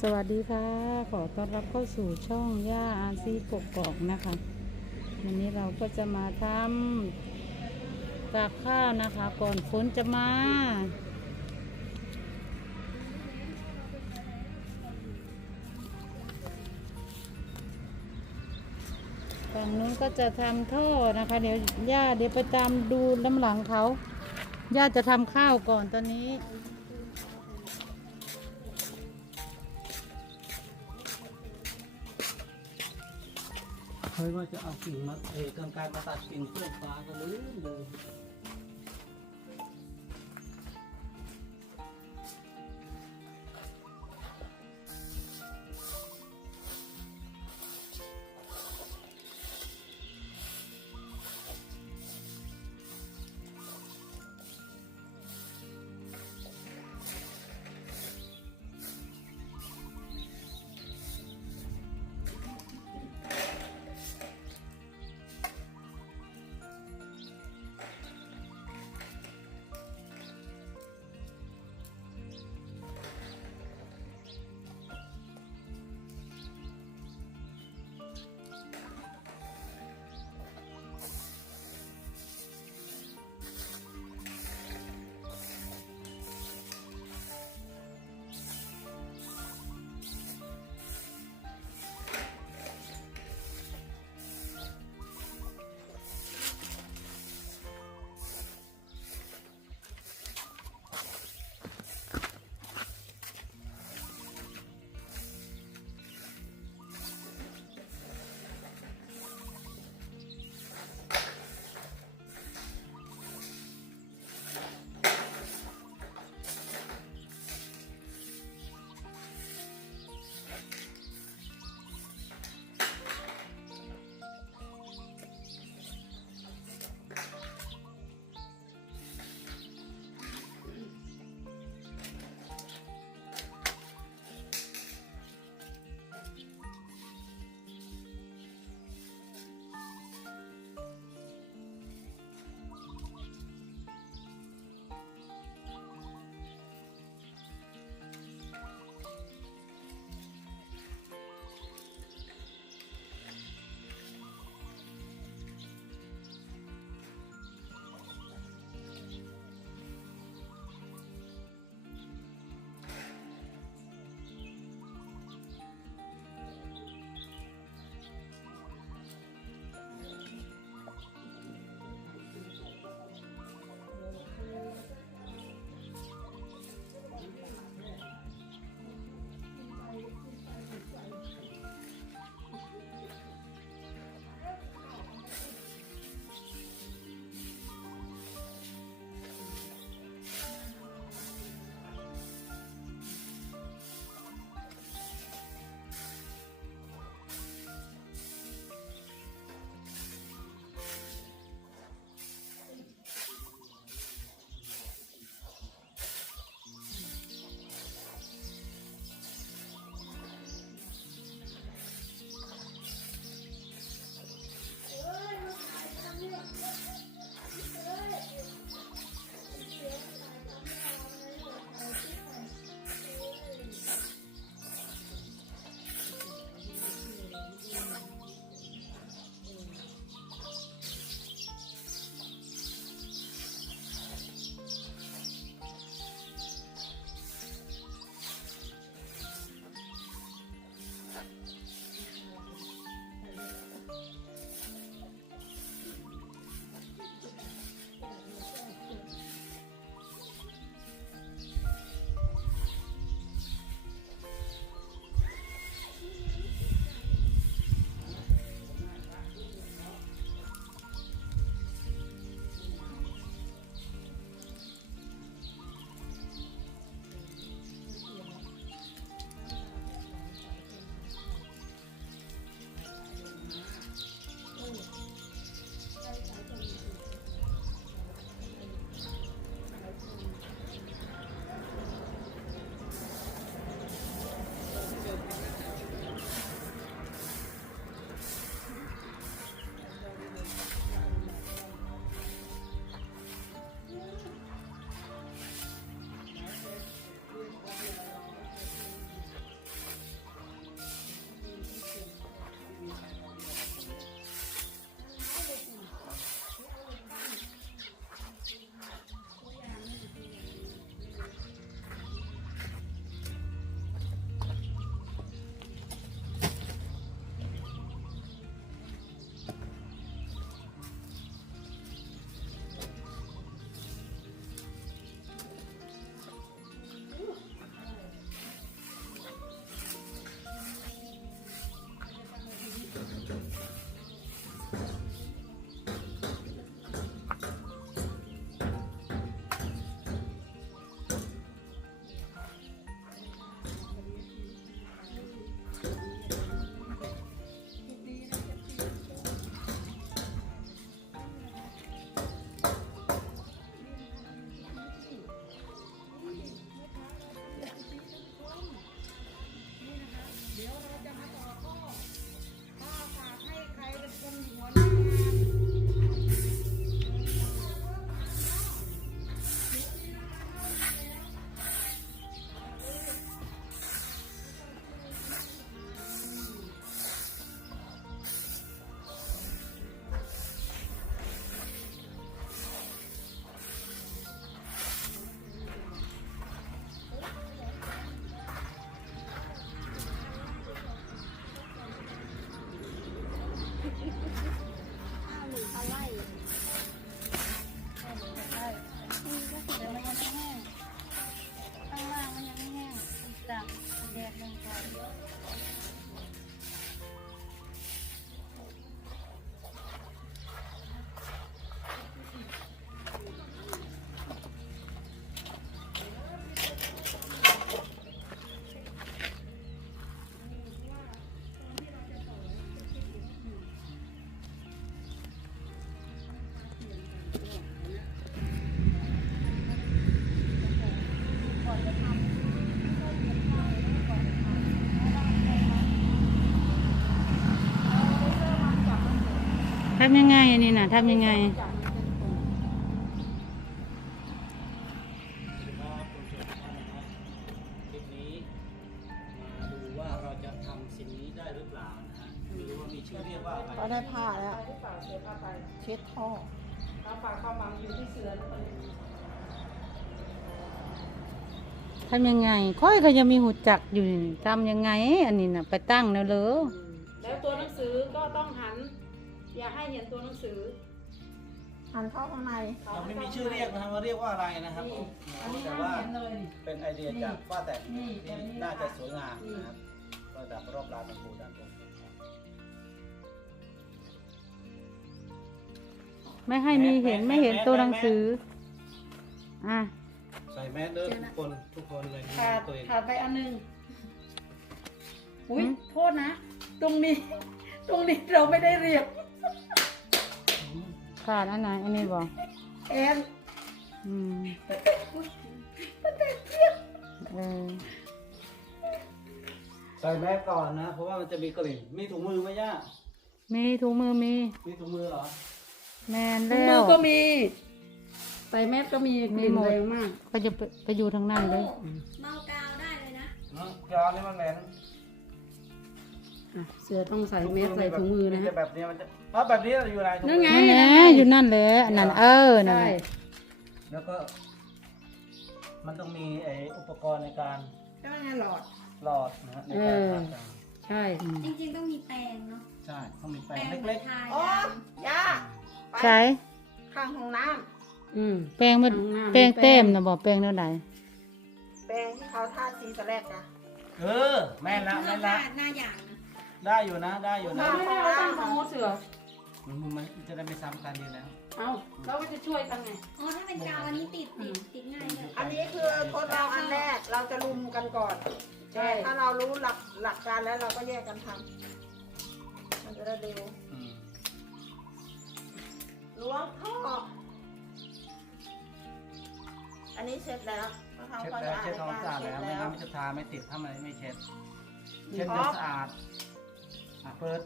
สวัสดีค่ะ ขอต้อนรับเข้าสู่ช่องย่าอาซีกกอกนะคะ วันนี้เราก็จะมาทำตากข้าวนะคะ ก่อนฝนจะมา ฝั่งนู้นก็จะทำท่อนะคะ เดี๋ยวย่าเดี๋ยวไปตามดูน้ำหลังเขา ย่าจะทำข้าวก่อนตอนนี้ เคยว่าจะเอากิ่งมาเออกางการมาตัดกิ่งเพื่อนฟ้าก็ลืมเลย ทำยังไงอันนี้น่ะทำยังไงสวัสดีครับคุณผู้ชมทุกท่านนะครับคลิปนี้มาดูว่าเราจะทำสิ่งนี้ได้หรือเปล่านะฮะไม่รู้ว่ามีชื่อเรียกว่าอะไรก็ได้ผ้าแล้วเช็ดท่อทำยังไง ค่อยก็ยังมีหูจักอยู่นี่ทำยังไง อันนี้น่ะไปตั้งเนอะเลยแล้วตัวหนังสือก็ต้องหัน อย่าให้เห็นตัวหนังสือหันเข้าข้างใน เราไม่มีชื่อเรียกนะครับว่าเรียกว่าอะไรนะครับนี่ อันนี้แต่ห้ามว่าเห็นเลยนี่เป็นไอเดียจากป้าแต่นี่ที่แบบนี้ น่าจะนะคะสวยงามนะครับระดับรอบลานตะปูด้านบนไม่ให้มีเห็นไม่เห็นตัวหนังสือ อะ ใส่แมสเด้อทุกคนทุกคนเลยขาดตัวเองขาดไปอันหนึงอุ้ยโทษนะ ตรงนี้ ตรงนี้เราไม่ได้เรียบ ขาดอันไหนอันนี้บอกแอนอืมเออใส่แมสก่อนนะ เพราะว่ามันจะมีกลิ่น มีถุงมือไหมย่า มีถุงมือมี มีถุงมือเหรอ แมนถุงแล้มือว ก็มี ใส่แมสก็มีกลิ่นมีหมด แรงมากก็จะไปไปอยู่ทางนั้นเลย เมากาวได้เลยนะ เนาะยาวนี่มันแมน อะเสือต้องใส่แมสใส่ถุงมือนะจะฮะแบบนี้มันจะเพราะแบบนี้เราอยู่ไหนถุงมืนั่นไงนั่นแหละอยู่นั่นแหละอันนั้นเออนั่นใช่แหละแล้วก็ มันต้องมีไออุปกรณ์ในการก็ไงหลอด หลอดนะฮะในการทำตาใช่อืมจริงๆต้องมีแปรงเนาะใช่ต้องมีแปรแปรงงเล็กทาโอ้ยางย่าไปใช้ข้างห้องน้อืม แป้งมันข้างหน้ามีแป้งแป้เต็งมนะบอกแป้งเท่าไหร่ำแปรงที่เขาทาสีสแลกนะๆเออ แม่นละแม่นละ หน้าอย่างนะ ได้อยู่นะได้อยู่นะไม่ได้เอาตั้งของเสือมันมันจะได้ไม่ซ้ำกันดีแล้วเอาเราก็จะช่วยกันไงอ๋อถ้าเป็นกาวอันนี้ติดติดติดง่ายเลยอันนี้คือทดลองอันแรกเราจะลุมกันก่อนใช่ถ้าเรารู้หลักหลักการแล้วเราก็แยกกันทำมันจะได้เร็วอืมล้วงท่ออันนี้เสร็จแล้วก็ทำเช็ดความแล้วสะอาดเช็ดในทำความสะอาดการแล้วเช็ดไม่แล้วงั้นมันจะทาไม่ติดถ้ามันไม่เช็ด เช็ดจนสะอาด อะเปิด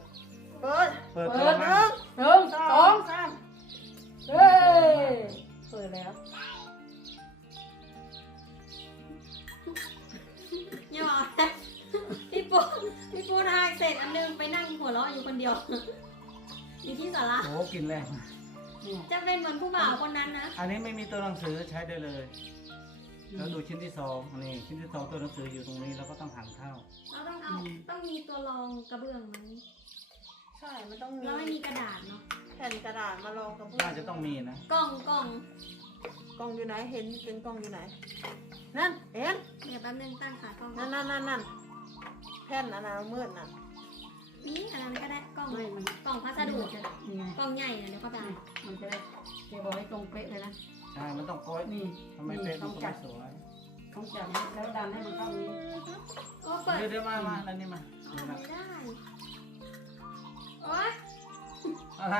เปิดเปิดเปิกระดมังหนึ่งสองสามเฮ้ยเปิดแล้วอย่าบอกนะพี่ปูพี่ปูทายเสร็จอันนึงไปนั่งหัวเราะอยู่คนเดียว อยู่ที่ศาลาโอ้โหกินแรงจะเป็นเหมือนผู้บ่าวคนนั้นนะ อันนี้ไม่มีตัวหนังสือใช้ได้เลย แล้วดูชิ้นที่สองนี่ชิ้นที่สองตัวหนังสืออยู่ตรงนี้เราก็ต้องหันเข้า เราต้องเอาต้องมีตัวรองกระเบื้องไหมใช่ มันต้องมีเราไม่มีกระดาษเนาะแผ่นกระดาษมาลองกับเพื่น่าจะต้องมีนะกล่องกล่องกล้องอยู่ไหน เห็นเป็นกล้องอยู่ไหน นั่นเห็นเดี๋ยวแป๊บนึงตั้งขากล้องนั่นนั่นนั่นนั่นแผ่นอันนั้นมืดน่ะนี่อันนั้นก็ได้กล่องไม่มัน กล่องพัสดุนี่ไงกล่องใหญ่นะเดี๋ยวเข้าไปเอามันจะได้เก็บไว้ตรงเป๊ะเลยนะ ใช่ มันต้องโก้อยนี่ทำไมนี่เป็นต้มัอนงก็จัไม่ดสวยต้องจับแล้วดันให้มันเข้านี้โอ้เปิดเดี๋ยวเดี๋ยวมามาแล้วนี่มาเอานี่ไม่มาได้โอ๊ยอะไร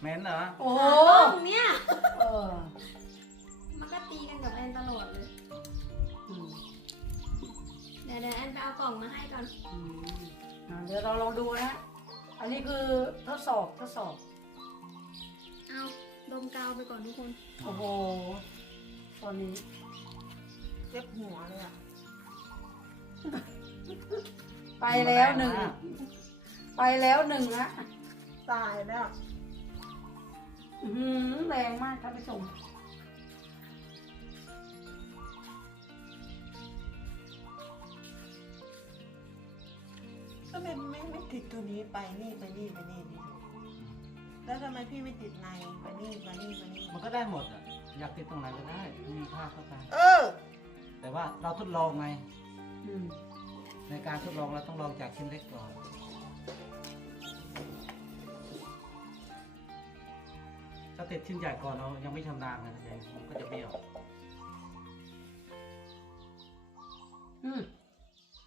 เหม็นเหรอโอ้กโหล่องเนี่ยเออมันก็ตีกันกับแอนตลอดเลย อืมเดี๋ยวเดี๋ยวแอนไปเอากล่องมาให้ก่อน อืมอะเดี๋ยวเราลองดูนะ อันนี้คือทดสอบทดสอบ เอา ดมกาวไปก่อนทุกคน โอ้โห ตอนนี้เจ็บหัวเลยอะ ไปแล้วหนึ่ง ไปแล้วหนึ่งนะตายแล้ว อื้อหือแรงมากครับผู้ชมก็ไม่ไม่ไม่ติดตัวนี้ไปนี่ไปนี่ไปนี่นี่ แล้วทำไมพี่ไม่ติดในไปนี่ไปนี่ไปนี่มันก็ได้หมดอะ อยากติดตรงไหนก็ได้ไม่มีค่าเข้าไปเออ แต่ว่าเราทดลองไง อืมในการทดลองเราต้องลองจากชิ้นเล็กก่อนถ้าติดชิ้นใหญ่ก่อนเรายังไม่ชำนาญนะเดี๋ยวผมก็จะเบี้ยวอืม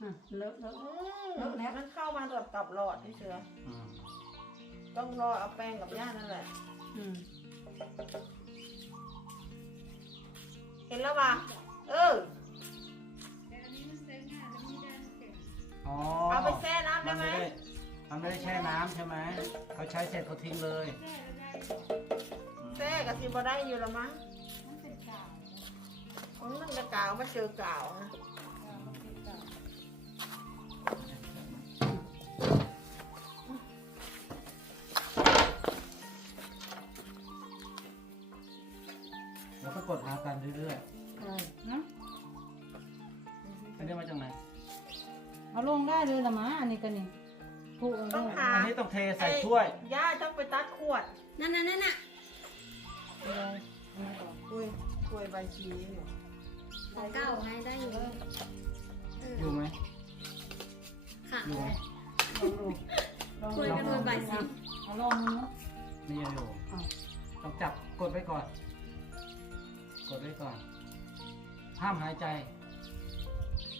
อะเลอะเลอะเลอะแล้วมันเข้ามากับกับหลอดที่เชืออืม ต้องรอเอาแป้งกับย่านั่นแหละ อืมเห็นแล้วปะเออ อ๋อเอาไปแช่น้ำได้มันไหมจะได้มันไม่ได้แช่น้ำใช่ไหมเขาใช้เสร็จเขาทิ้งเลยอืมแท้กับสิบ่ได้อยู่ละมั้งของนั่นกะกาวมาเจอกาวนะ เรื่อยนะๆอันนี้มาจากไหน เอาลงได้เลยละมะอันนี้กันนี่ผูกเอาต้องด้วยหา อันนี้ต้องเทใส่ถ้วยย่าต้องไปตัดขวด นั่นน่ะนั่นน่ะอุ้ยถ้วยใบชีอยู่ของเก่าไงได้อยู่เอออยู่ไหมค่ะอยู่ไหมลองดูลองคุยกันบนใบสีเอาลองดูเนาะนี่ยังอยู่อ้าวต้องจับกดไว้ก่อน กดไว้ก่อน ห้ามหายใจ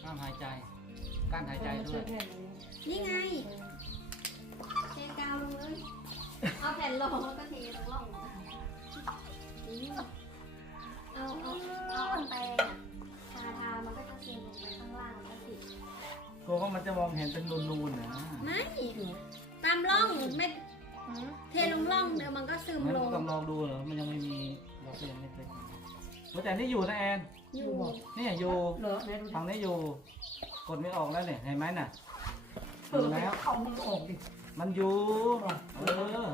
ห้ามหายใจการหายใจด้วยนี่ไงเทกาวลงเลยเอาแผ่นรองแล้วก็เทตรงร่องอืมเอาเอาเอาแป้งอะทาทามันก็จะซึมลงไปข้างล่างแล้วก็ติดกลัวว่ามันจะมองเห็นเป็นนูนๆนะไม่ตามร่องไม่เทลงร่องเดี๋ยวมันก็ซึมมันลงต้องลองดูเหรอมันยังไม่มีเราก็ยังไม่เคย ทำแต่นี่อยู่นะแอนอยู่นี่อยู่เหรอไหนดูดิทางนี้อยู่ กดไม่ออกแล้วเนี่ยเห็นไหมน่ะอเอยู่อแล้วเอามือออกดิมันอยู่เออ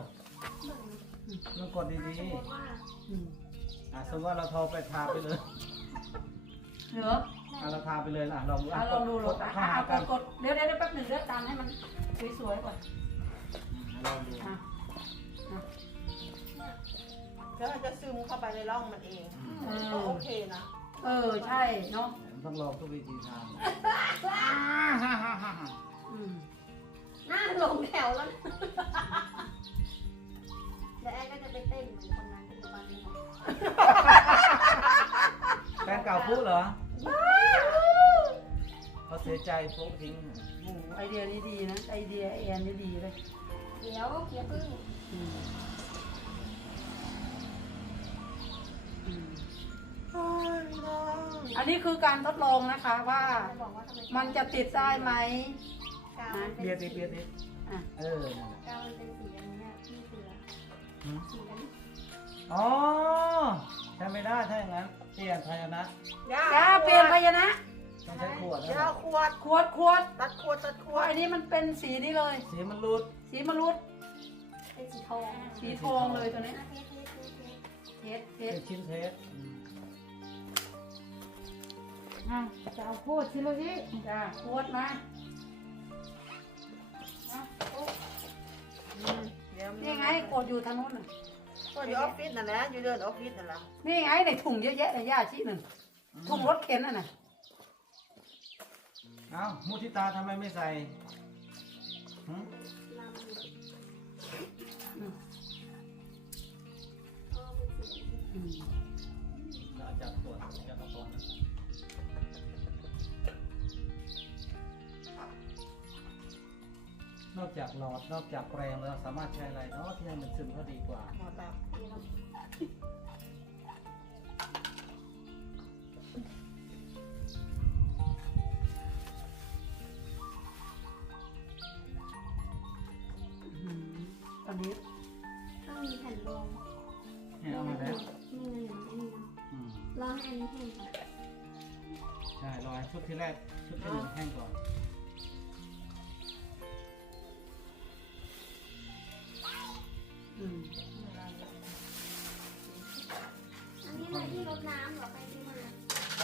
ต้องกดดีว่าอืมๆอะสมมติว่าเราโทรไปทาไปเลยเหรออะเราทาไปเลยอะลองดูเอาลองดูลองกอะเข้าหาเอากกันดกดเดี๋ยวเดี๋ยวเดี๋ยวแป๊บหนึ่งเดี๋ยวตามให้มันสวยๆก่อนอืมลองดูอะ แล้วมันจะซึมเข้าไปในร่องมันเองอืมก็โอเคนะเออใช่เนาะต้องลองทุกวิธีทางอืมนั่งลงแถวแล้วนะเดี๋ยวแอนก็จะไปเต้นเหมือนคนนั้นเป็นตอนนี้แฟนเก่าปุ๊เหรอเขาเสียใจปุ๊ทิ้งโอ้โหไอเดียนี้ดีนะไอเดียแอนนี่ดีเลยเดี๋ยวเดี๋ยวพึ่งอืม นนี้คือการทดลองนะคะว่าจะบอกว่าทำไมมันจะติดได้ไหมกาวมันเบียเป็ดนดิเบียดดิอะเออนั่นแหละกาวมันเป็นสีอันเนี้ยพี่เสือหืมสีนั้นอ๋อใช้ไม่ได้ถ้าอย่างนั้นเปลี่ยนภาชนะย่าจ้าเปลี่ยนพยานะต้องใช้ขวดแล้วย่าขวดขวดขวดตัดขวดตัดขขววดดอันนี้มันเป็นสีนี้เลย สีมันรุดสีมะรุดเป็นสีทองสีทองเลยตัวนี้อะเทสเทสเทสเทสเทสเทเป็สนชิ้นเทสอืม อะจะเอาโคตรชิโรชิจ้าโคตรมาอะโอ้อืมเดี๋ยวนี่ไงโคตรอยู่ทางนู้นน่ะก็อยู่ออฟฟิศนั่นแหละอยู่เดินออฟฟิศนั่นแหละนี่ไงในถุงเยอะแยะในย่าชีหนึ่งถุงรถเข็นน่ะน่ะเอ้ามุทิตาทำไมไม่ใส่หืมลำอยู่อืม นอกจากหลอดนอกจากแรงแล้วสามารถใช้อะไรเนาะที่ให้มันซึมเข้าดีกว่า หมดแล้วสีเนาะ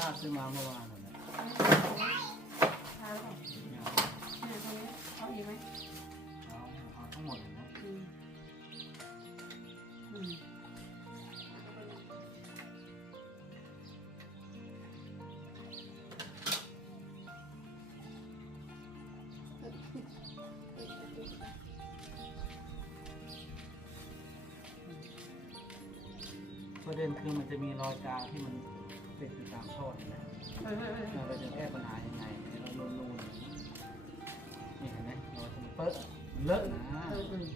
าซื้อมาเมื่อวานนั่นแหละทาแล้วเหรอเนี่ยเนี่ยตรงนี้เอาอีกไหมเอาเอาทั้งหมดเลยเนาะอืมอืมประเด็นคือมันจะมีรอยกาวที่มัน ติดอยู่ตามท่อนี่นะเออเออเออเราจะแก้ปัญหายังไงให้เรานูนๆนี่เห็นไหมรอยมันเปิ้ลมันเลอะนะเออเออ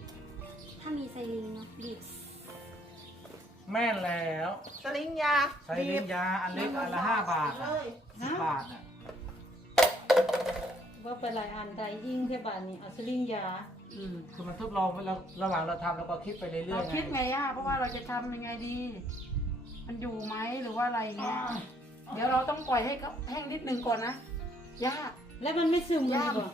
ถ้ามีไซริงเนาะบีบแม่นแล้วสลิงยาใช้ลิ้นยาอันเล็กอันละห้าบาทเลอะยสิบบาทอะบว่าไปหลายอันใดยิ่งเทบานนี่เอาสลิงยาอืมคือมันทดลองไว้แล้วระหว่างเราทำเราก็คิดไปเรื่อยๆเราคิดไงไงย่าเพราะว่าเราจะทำยังไงดี มันอยู่ไหมหรือว่าอะไรเงี้ยเดี๋ยวเราต้องปล่อยให้เขาแห้งนิดนึงก่อนนะย่าแล้วมันไม่ซึมเลยย่าบอก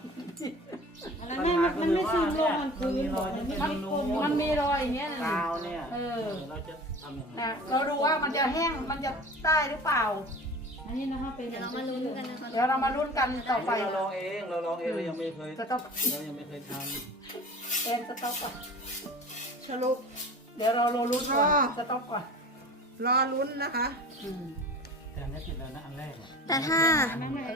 อะไรแม่มันมันไม่ซึมลงมันพื้นบอกมันไม่มันกลมมันมีรอยอย่างเงี้ยนะกาวเนี่ยเออเราจะทำยังไงนะเราดูว่ามันจะแห้งมันจะได้หรือเปล่า อันนี้นะคะเป็นเดี๋ยวเรามาลุ้นกันนะคะเดี๋ยวเรามาลุ้นกันต่อไปเราลองเองเราลองเองเรายังไม่เคยจะต้องเรายังไม่เคยทเอ็นจะต้องก่อนสรุปเดี๋ยวเรารอลุ้นก่อนอ่าจะต้องก่อน รอลุ้นนะคะอืมำแต่อันนี้ติดแล้วนะอันแรกอะ แต่ถ้า อันนั้นแหละ